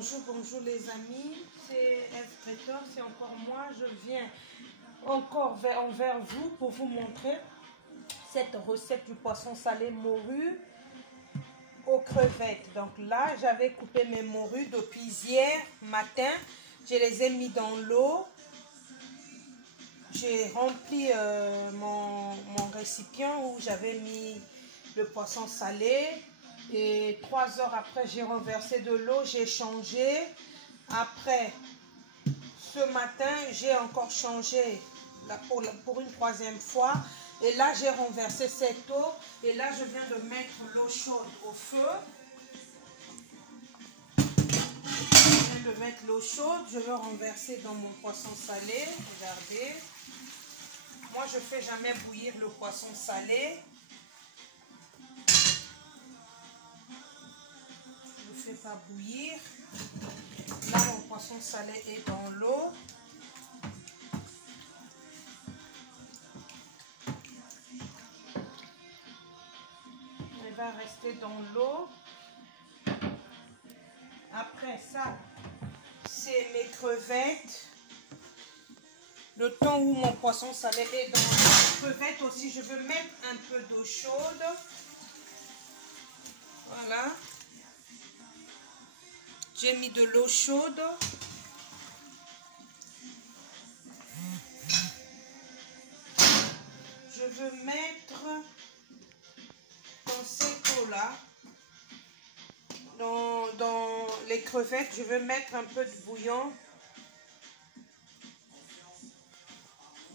Bonjour les amis, c'est Espretor, c'est encore moi. Je viens encore envers vous pour vous montrer cette recette du poisson salé morue aux crevettes. Donc là, j'avais coupé mes morues depuis hier matin. Je les ai mis dans l'eau. J'ai rempli mon récipient où j'avais mis le poisson salé. Et 3 heures après, j'ai renversé de l'eau, j'ai changé. Après, ce matin, j'ai encore changé pour une troisième fois. Et là, j'ai renversé cette eau. Et là, je viens de mettre l'eau chaude au feu. Je viens de mettre l'eau chaude. Je vais renverser dans mon poisson salé. Regardez. Moi, je ne fais jamais bouillir le poisson salé. Je ne fais pas bouillir. Là, mon poisson salé est dans l'eau. Il va rester dans l'eau. Après ça, c'est mes crevettes. Le temps où mon poisson salé est dans l'eau. Crevettes aussi, je veux mettre un peu d'eau chaude. Voilà. J'ai mis de l'eau chaude. Je veux mettre dans cette eau-là, dans les crevettes, je veux mettre un peu de bouillon.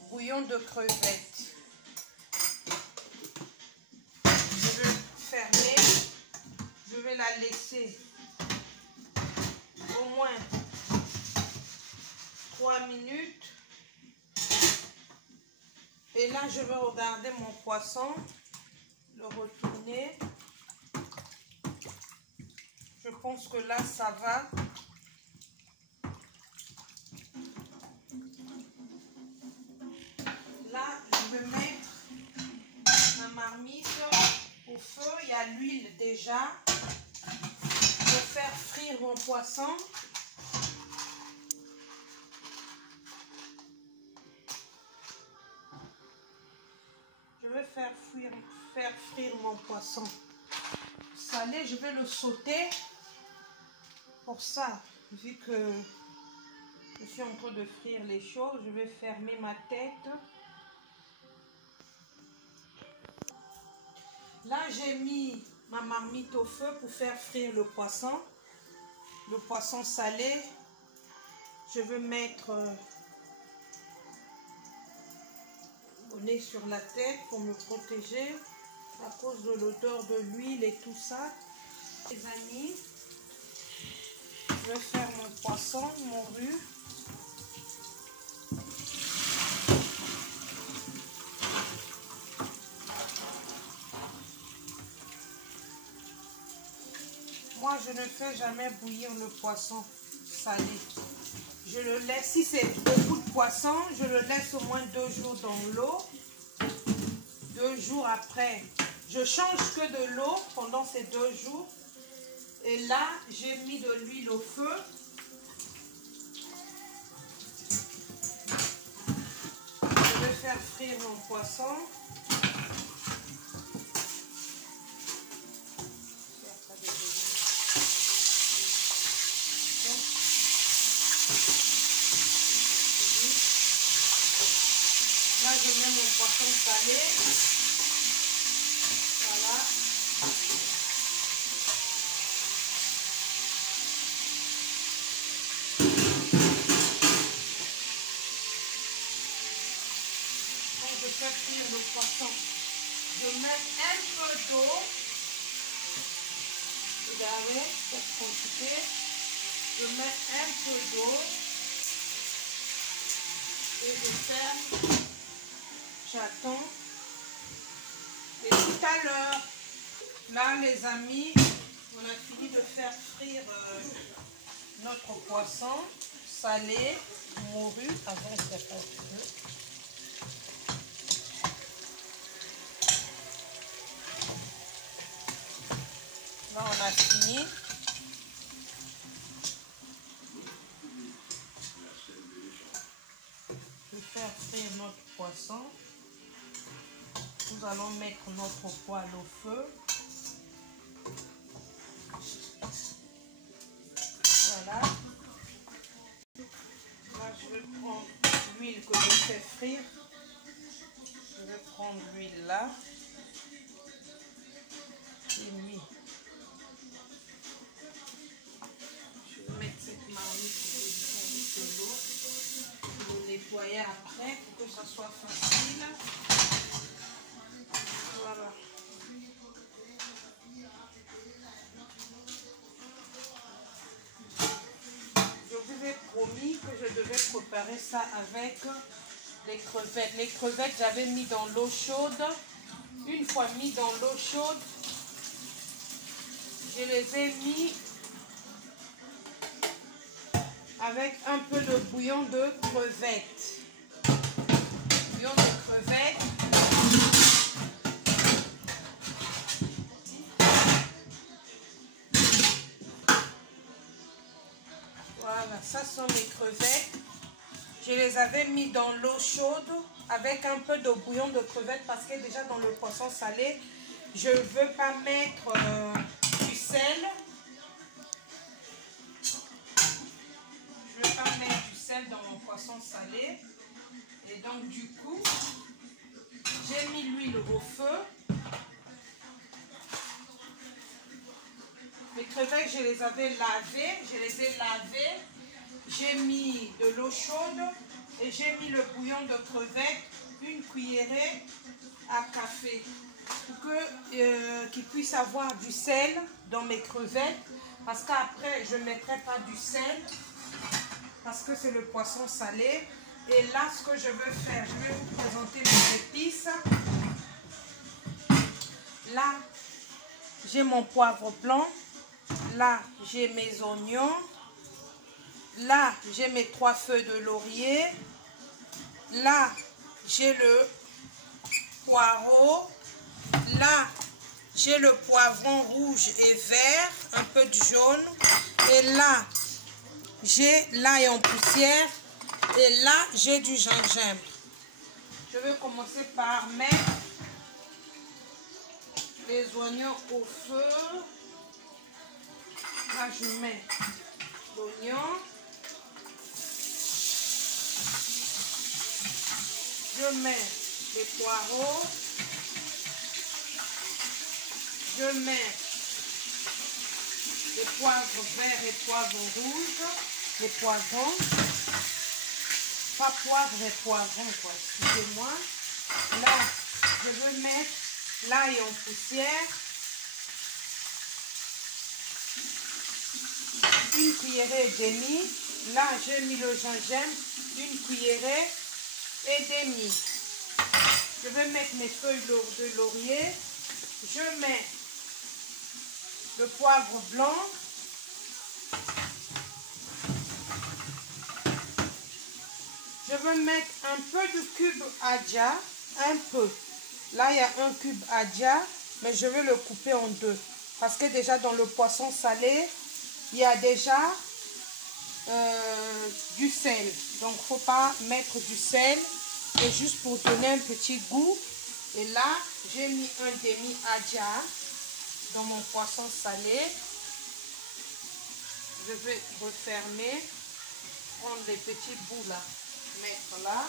Bouillon de crevettes. Je vais fermer. Je vais la laisser au moins 3 minutes. Et là, je vais regarder mon poisson, le retourner. Je pense que là, ça va. Là, je vais mettre ma marmite au feu. Il y a l'huile déjà. Je vais faire frire mon poisson. Je vais faire frire mon poisson salé. Je vais le sauter. Pour ça, vu que je suis en train de frire les choses, je vais fermer ma tête. Là, j'ai mis ma marmite au feu pour faire frire le poisson salé. Je vais mettre le nez sur la tête pour me protéger à cause de l'odeur de l'huile et tout ça. Les amis, je vais faire mon poisson morue. Moi, je ne fais jamais bouillir le poisson salé. Je le laisse, si c'est beaucoup de poisson, je le laisse au moins 2 jours dans l'eau. 2 jours après, je change que de l'eau pendant ces 2 jours. Et là, j'ai mis de l'huile au feu. Je vais faire frire mon poisson. Là, je mets mon poisson salé. Voilà. Quand je fais cuire le poisson, je mets un peu d'eau. Regardez cette quantité. Je mets un peu d'eau. Et je ferme. J'attends. Et tout à l'heure, là les amis, on a fini de faire frire notre poisson salé, morue. Avant, il n'y a pas de feu. Là, on a fini. poisson. Nous allons mettre notre poêle au feu. Voilà. Là, je vais prendre l'huile que je fais frire. Je vais prendre l'huile là. J'ai mis. Je vais mettre cette marmite de l'eau. Je vais nettoyer après pour que ça soit facile. Voilà. Je vous ai promis que je devais préparer ça avec les crevettes. Les crevettes, j'avais mis dans l'eau chaude. Une fois mis dans l'eau chaude, je les ai mis avec un peu de bouillon de crevettes. Bouillon de crevettes. Voilà, ça sont les crevettes. Je les avais mis dans l'eau chaude avec un peu de bouillon de crevettes parce que déjà dans le poisson salé, je ne veux pas mettre du sel. Je ne veux pas mettre du sel dans mon poisson salé. Et donc du coup, j'ai mis l'huile au feu. Les crevettes, je les avais lavées. Je les ai lavées. J'ai mis de l'eau chaude et j'ai mis le bouillon de crevettes, une cuillerée à café, pour qu'il puisse avoir du sel dans mes crevettes, parce qu'après je ne mettrai pas du sel, parce que c'est le poisson salé. Et là, ce que je veux faire, je vais vous présenter mes épices. Là, j'ai mon poivre blanc. Là, j'ai mes oignons. Là, j'ai mes 3 feuilles de laurier. Là, j'ai le poireau. Là, j'ai le poivron rouge et vert, un peu de jaune. Et là, j'ai l'ail en poussière. Et là, j'ai du gingembre. Je vais commencer par mettre les oignons au feu. Là, je mets l'oignon. Je mets les poireaux. Je mets les poivres verts et poivrons rouges. Les poivrons. Pas poivre et poivrons, quoi, excusez-moi. Là, je veux mettre l'ail en poussière. Une cuillerée et demie. Là, j'ai mis le gingembre. Une cuillerée et demie. Je vais mettre mes feuilles de laurier. Je mets le poivre blanc. Je vais mettre un peu de cube adja, un peu. Là, il y a un cube adja, mais je vais le couper en deux. Parce que déjà dans le poisson salé, il y a déjà du sel. Donc, il ne faut pas mettre du sel. Et juste pour donner un petit goût. Et là, j'ai mis un demi adja dans mon poisson salé. Je vais refermer, prendre les petits bouts là, mettre là.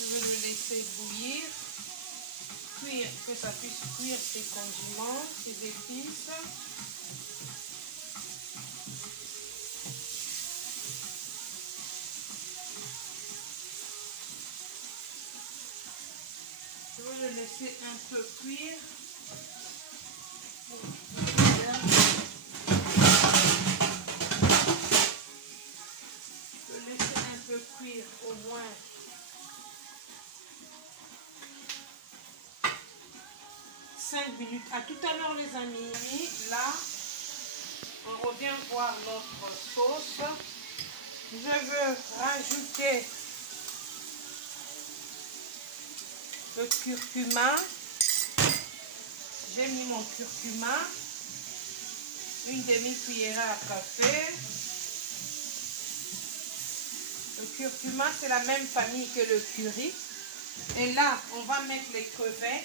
Je vais le laisser bouillir, cuire, que ça puisse cuire ses condiments, ses épices. Je vais le laisser un peu cuire. Je vais le laisser un peu cuire au moins 5 minutes. À tout à l'heure les amis. Là, on revient voir notre sauce. Je veux rajouter le curcuma. J'ai mis mon curcuma, une demi-cuillère à café. Le curcuma, c'est la même famille que le curry. Et là, on va mettre les crevettes.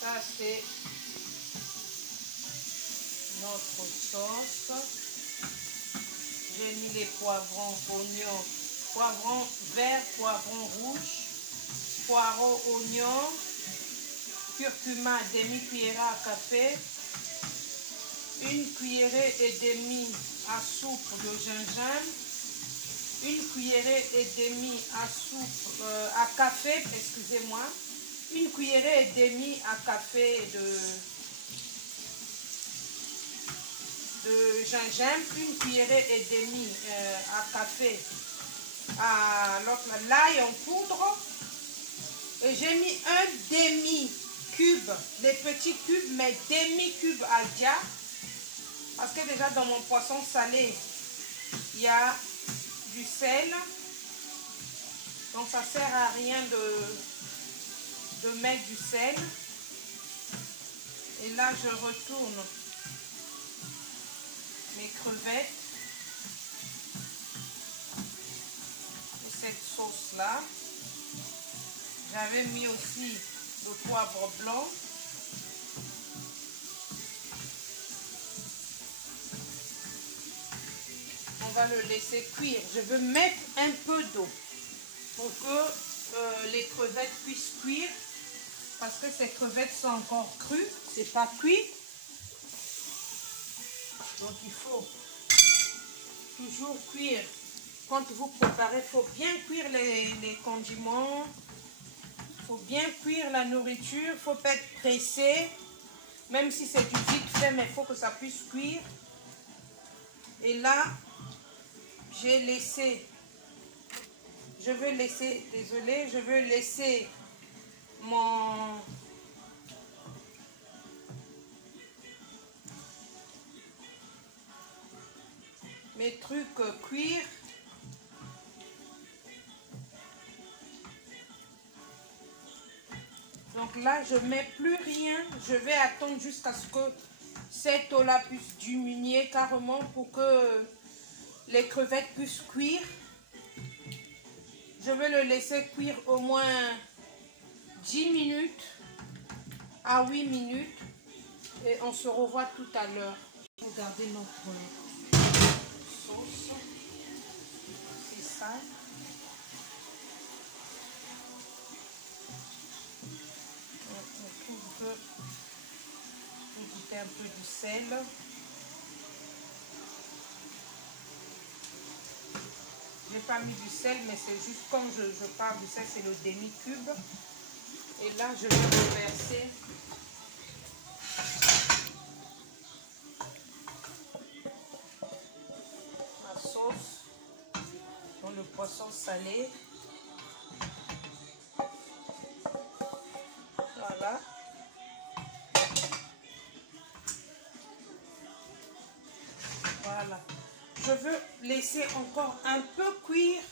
Ça, c'est notre sauce. J'ai mis les poivrons, oignons, poivrons verts, poivrons rouges, poireaux, oignons, curcuma, demi-cuillère à café, une cuillerée et demie à soupe de gingembre, une cuillerée et demie à soupe à café, excusez-moi, une cuillerée et demie à café de gingembre, une cuillerée et demie à café à l'ail en poudre, et j'ai mis un demi-cube, les petits cubes, mais demi-cube à dia, parce que déjà dans mon poisson salé, il y a du sel, donc ça sert à rien de mettre du sel. Et là, je retourne mes crevettes et cette sauce là. J'avais mis aussi le poivre blanc. On va le laisser cuire. Je veux mettre un peu d'eau pour que les crevettes puissent cuire, parce que ces crevettes sont encore crues, c'est pas cuit. Donc il faut toujours cuire. Quand vous préparez, il faut bien cuire les condiments, il faut bien cuire la nourriture, il ne faut pas être pressé, même si c'est du vite fait, mais il faut que ça puisse cuire. Et là, j'ai laissé, je veux laisser mes trucs cuire. Donc là, je mets plus rien. Je vais attendre jusqu'à ce que cette eau-là puisse diminuer carrément pour que les crevettes puissent cuire. Je vais le laisser cuire au moins 10 minutes à 8 minutes. Et on se revoit tout à l'heure. Regardez notre sauce. C'est ça. On trouve goûter un peu du sel. J'ai pas mis du sel, mais c'est juste comme je parle du sel, c'est le demi-cube. Et là, je vais reverser ma sauce dans le poisson salé. Voilà. Voilà. Je veux laisser encore un peu cuire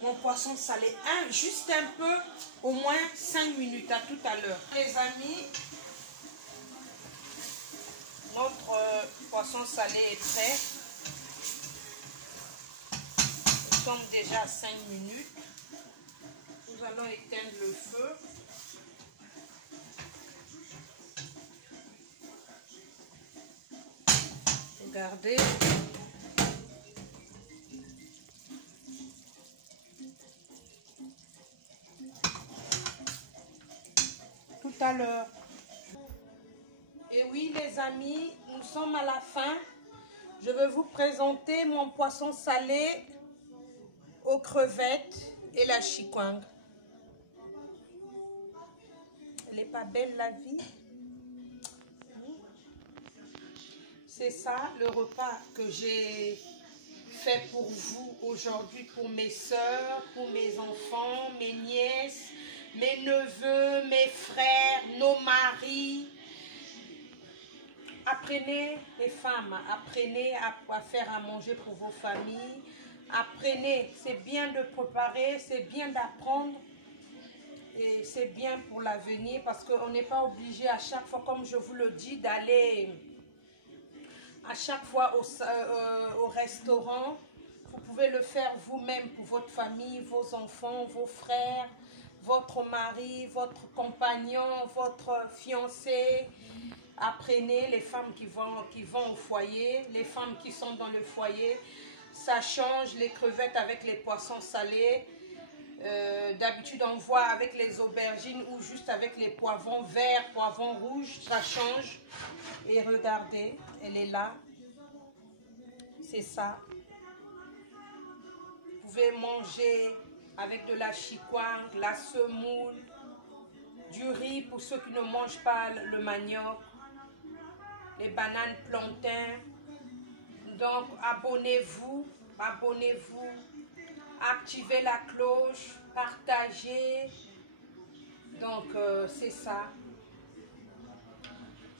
mon poisson salé. Juste un peu, au moins 5 minutes. À tout à l'heure. Les amis, notre poisson salé est prêt. Nous sommes déjà à 5 minutes. Nous allons éteindre le feu. Regardez. Tout à l'heure. Et oui les amis, nous sommes à la fin. Je vais vous présenter mon poisson salé aux crevettes et la chikwang. Elle n'est pas belle la vie? C'est ça le repas que j'ai fait pour vous aujourd'hui, pour mes soeurs, pour mes enfants, mes nièces, mes neveux, mes frères, nos maris. Apprenez les femmes, apprenez à faire à manger pour vos familles. Apprenez, c'est bien de préparer, c'est bien d'apprendre. Et c'est bien pour l'avenir parce qu'on n'est pas obligé à chaque fois, comme je vous le dis, d'aller à chaque fois au restaurant. Vous pouvez le faire vous-même pour votre famille, vos enfants, vos frères, votre mari, votre compagnon, votre fiancé. Apprenez les femmes qui vont au foyer, les femmes qui sont dans le foyer. Ça change les crevettes avec les poissons salés. D'habitude on voit avec les aubergines ou juste avec les poivrons verts, poivrons rouges, ça change. Et regardez, elle est là. C'est ça. Vous pouvez manger avec de la chikwang, la semoule, du riz pour ceux qui ne mangent pas le manioc, les bananes plantains. Donc abonnez-vous, abonnez-vous. Activez la cloche, partagez. Donc, c'est ça.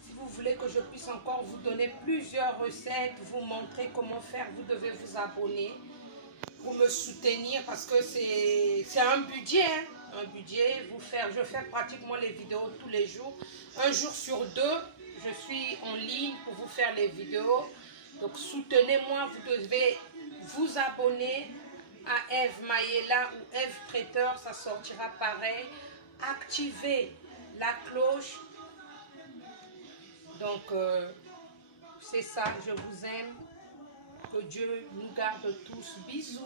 Si vous voulez que je puisse encore vous donner plusieurs recettes, vous montrer comment faire, vous devez vous abonner pour me soutenir parce que c'est un budget. Hein, un budget. Je fais pratiquement les vidéos tous les jours. Un jour sur deux, je suis en ligne pour vous faire les vidéos. Donc, soutenez-moi. Vous devez vous abonner à Eve Mayela ou Eve Traiteur, ça sortira pareil. Activez la cloche. Donc, c'est ça, je vous aime. Que Dieu nous garde tous. Bisous.